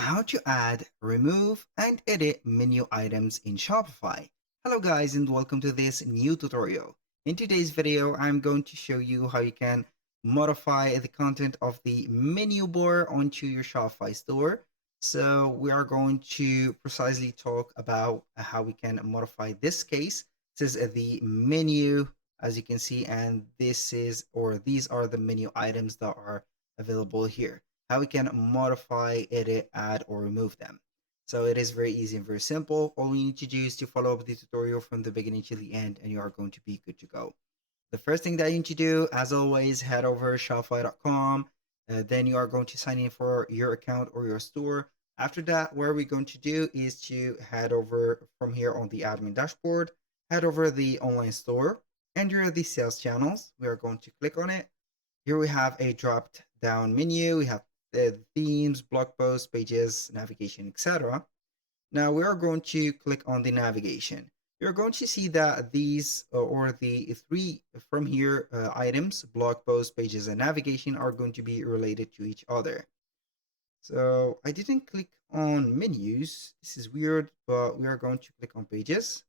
How to add, remove, and edit menu items in Shopify. Hello guys and welcome to this new tutorial. In today's video, I'm going to show you how you can modify the content of the menu bar onto your Shopify store. So we are going to precisely talk about how we can modify this case. This is the menu, as you can see, and these are the menu items that are available here, how we can modify, edit, add, or remove them. So it is very easy and very simple. All you need to do is to follow up the tutorial from the beginning to the end, and you are going to be good to go. The first thing that you need to do, as always, head over shopify.com. Then you are going to sign in for your account or your store. After that, what we're going to do is to head over from here on the admin dashboard, head over the online store, enter the sales channels. We are going to click on it. Here we have a dropped down menu. We have the themes, blog posts, pages, navigation, etc. Now we are going to click on the navigation. You're going to see that these or the three from here items, blog posts, pages, and navigation, are going to be related to each other. So I didn't click on menus. This is weird, but we are going to click on pages.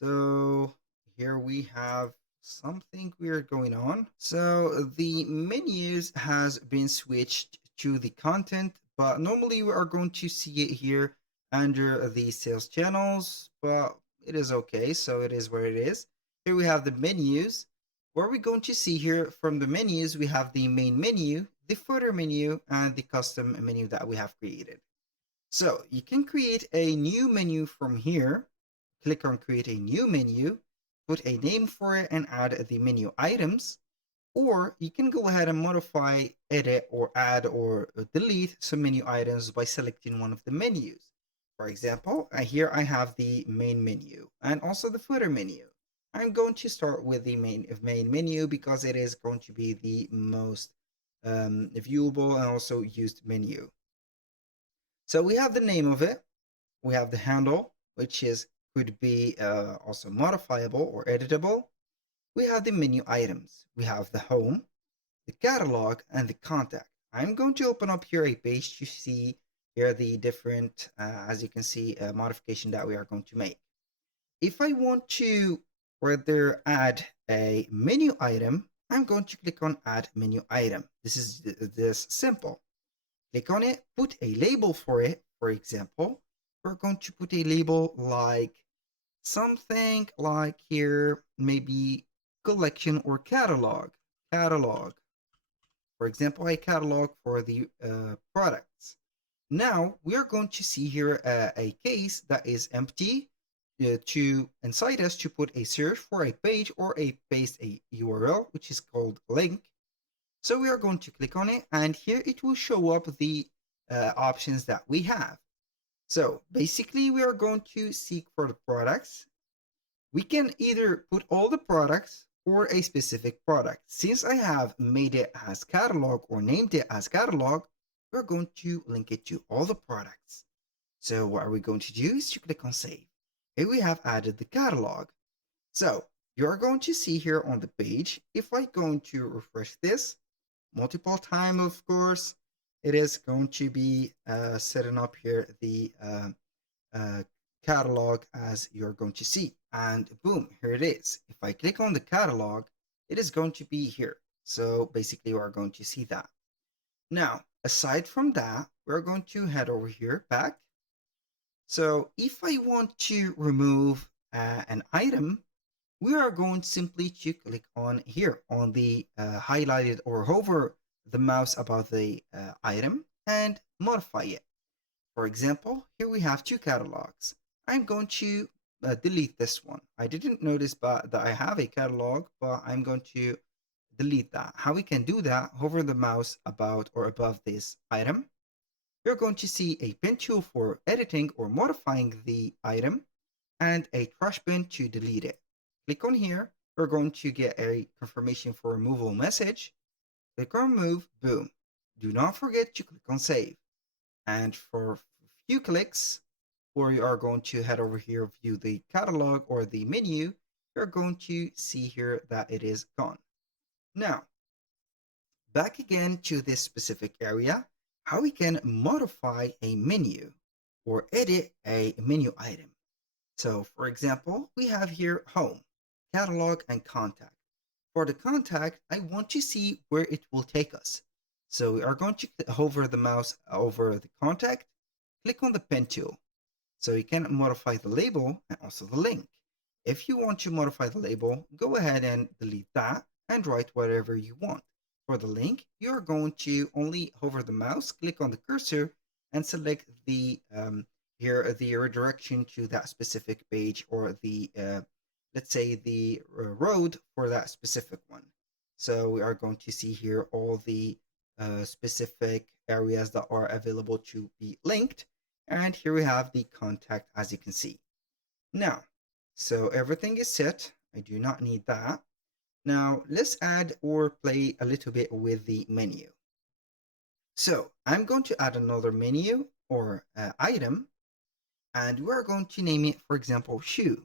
So here we have something weird going on. So the menus has been switched to the content, but normally we are going to see it here under the sales channels, but it is okay. So it is where it is. Here we have the menus. What we're going to see here from the menus, we have the main menu, the footer menu, and the custom menu that we have created. So you can create a new menu from here. Click on create a new menu, put a name for it, and add the menu items. Or you can go ahead and modify, edit, or add or delete some menu items by selecting one of the menus. For example, here I have the main menu and also the footer menu. I'm going to start with the main menu because it is going to be the most viewable and also used menu. So we have the name of it. We have the handle, which could be also modifiable or editable. We have the menu items. We have the home, the catalog, and the contact. I'm going to open up here a page to see here the different, as you can see, modification that we are going to make. If I want to further add a menu item, I'm going to click on add menu item. This is this simple. Click on it, put a label for it. For example, we're going to put a label like something like here, maybe collection or catalog. Catalog. For example, a catalog for the products. Now we are going to see here a case that is empty to incite us to put a search for a page or a paste a URL, which is called link. So we are going to click on it, and here it will show up the options that we have. So basically, we are going to seek for the products. We can either put all the products or a specific product. Since I have made it as catalog or named it as catalog, we're going to link it to all the products. So what are we going to do is to click on save. Here we have added the catalog. So you're going to see here on the page, if I'm going to refresh this multiple times, of course, it is going to be setting up here the catalog as you're going to see. And boom, here it is. If I click on the catalog, it is going to be here. So basically, we're going to see that. Now, aside from that, we're going to head over here back. So if I want to remove an item, we are going simply to click on here on the highlighted or hover the mouse about the item and modify it. For example, here we have two catalogs. I'm going to delete this one. I didn't notice that I have a catalog, but I'm going to delete that. How we can do that, hover the mouse about or above this item. You're going to see a pen tool for editing or modifying the item and a trash bin to delete it. Click on here. We're going to get a confirmation for removal message. Click on remove, boom. Do not forget to click on save. And for a few clicks, or you are going to head over here, view the catalog or the menu, you're going to see here that it is gone. Now, back again to this specific area, how we can modify a menu or edit a menu item. So for example, we have here home, catalog, and contact. For the contact, I want to see where it will take us. So we are going to hover the mouse over the contact, click on the pen tool. So you can modify the label and also the link. If you want to modify the label, go ahead and delete that and write whatever you want. For the link, you're going to only hover the mouse, click on the cursor, and select the here the redirection to that specific page or the let's say the road for that specific one. So we are going to see here all the specific areas that are available to be linked, and here we have the contact as you can see. Now, so everything is set. I do not need that. Now let's add or play a little bit with the menu. So I'm going to add another menu or item, and we're going to name it, for example, shoe.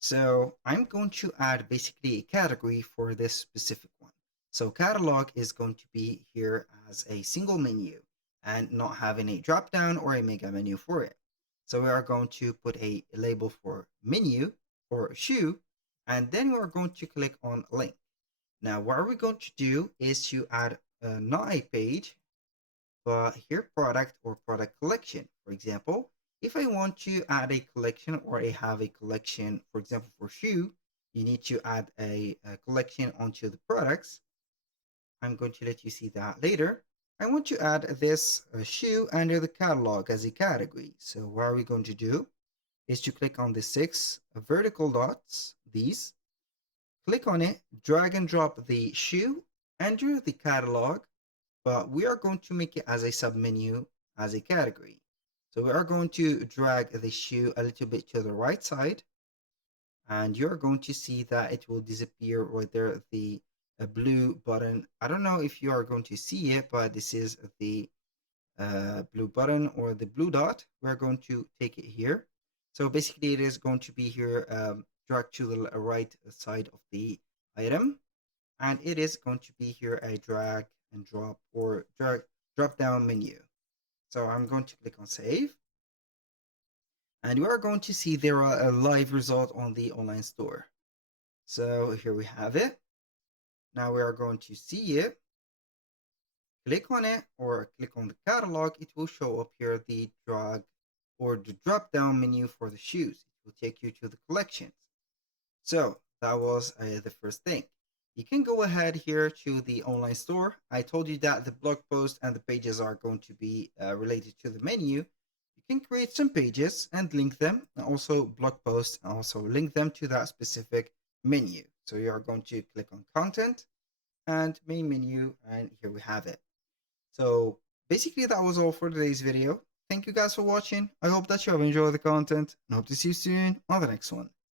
So I'm going to add basically a category for this specific one. So catalog is going to be here as a single menu and not having a drop down or a mega menu for it. So we are going to put a label for menu or shoe, and then we're going to click on link. Now what we're going to do is to add not a page, but here product or product collection. For example, if I want to add a collection or I have a collection, for example, for shoe, you need to add a collection onto the products. I'm going to let you see that later. I want to add this shoe under the catalog as a category. So what are we going to do is to click on the six vertical dots, these, click on it, drag and drop the shoe under the catalog, but we are going to make it as a submenu as a category. So we are going to drag the shoe a little bit to the right side, and you're going to see that it will disappear right there, the blue button. I don't know if you are going to see it, but this is the blue button or the blue dot. We're going to take it here. So basically it is going to be here dragged to the right side of the item, and it is going to be here a drag and drop or drop down menu. So I'm going to click on save, and you are going to see there are a live result on the online store. So here we have it. Now we are going to see it. Click on it or click on the catalog. It will show up here the drag or the drop down menu for the shoes. It will take you to the collections. So that was the first thing. You can go ahead here to the online store. I told you that the blog post and the pages are going to be related to the menu. You can create some pages and link them, and also blog posts, and also link them to that specific menu. So you are going to click on content and main menu, and here we have it. So basically that was all for today's video. Thank you guys for watching. I hope that you have enjoyed the content and hope to see you soon on the next one.